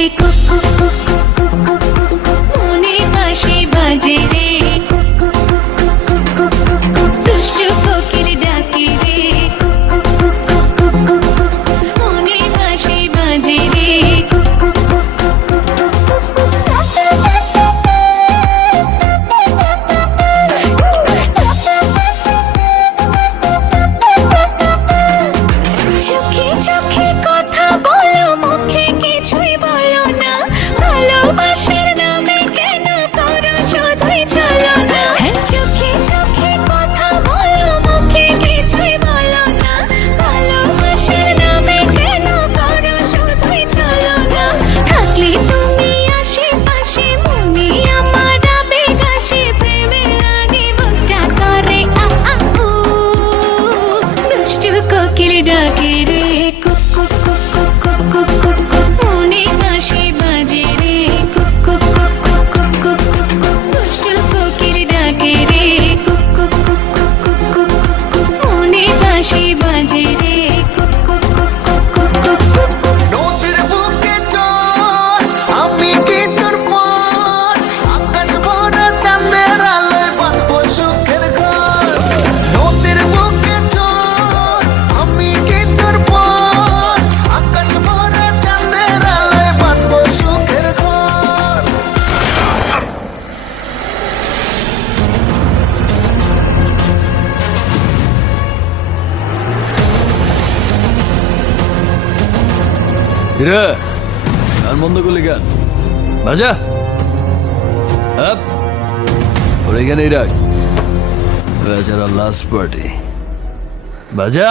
কুকু কুকু কুকু কুকু মনে বাঁশি বাজে রে কুকু কুকু কুকু দুষ্টু কোকিল ডাকে রে কুকু কুকু কুকু কুকু মনে বাঁশি বাজে রে কুকু কুকু কুকু চোখে চোখে কথা বলো মুখে কিছুই বলো না ভালোবাসার নামে কেন করো শুধুই চলো না চোখে চোখে কথা বলো মুখে কিছুই বলো না ভালোবাসার নামে কেন করো শুধুই চলো না থাকলে তুমি আশেপাশে মনে আমার আবেগ আসে প্রেমে লাগে বুকটা করে আ আ উ দুষ্টু কোকিল ডাকে রে কুকু কুকু কুকু কুকু মনে বাঁশি বাজে রে কুকু কুকু কুকু কুকু দুষ্টু কোকিল ডাকে রে কুকু কুকু কুকু কুকু মনে বাঁশি বাজে রে কুকু কুকু কুকু কুকু নদীর বুকে চল আমি কি তোর পর আকাশ ভরা চাঁদের আলোয় বাঁধবো সুখের ঘর নদীর বুকে চল আমি কি তোর পর আকাশ ভরা চাঁদের আলোয় বাঁধবো সুখের ঘর হিরে গান বন্ধ করলি গান বাজা আপ ওর এখানেই রাখ বেচারা লাস্ট পার্টি বাজা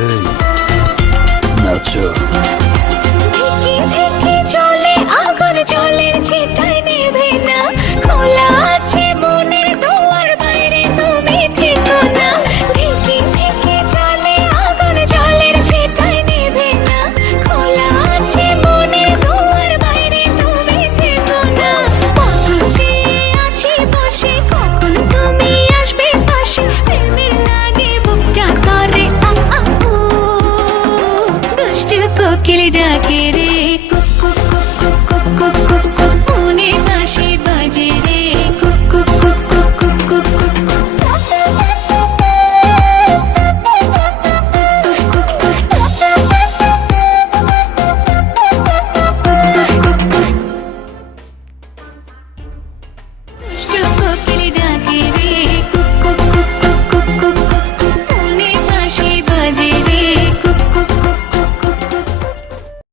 এই নাচো থেকে থেকে চলে আগুন জলের ছিটায় নেবে না খোলা আছে মনের দুয়ার বাইরে তুমি থেকো না থেকে থেকে চলে আগুন জলের ছিটায় নেবে না খোলা আছে মনের দুয়ার বাইরে তুমি থেকো না কখন চেয়ে আছি বসে কখন তুমি আসবে পাশে প্রেমের লাগে বুকটা করে আ আ উ দুষ্টু কোকিল ডাকে রে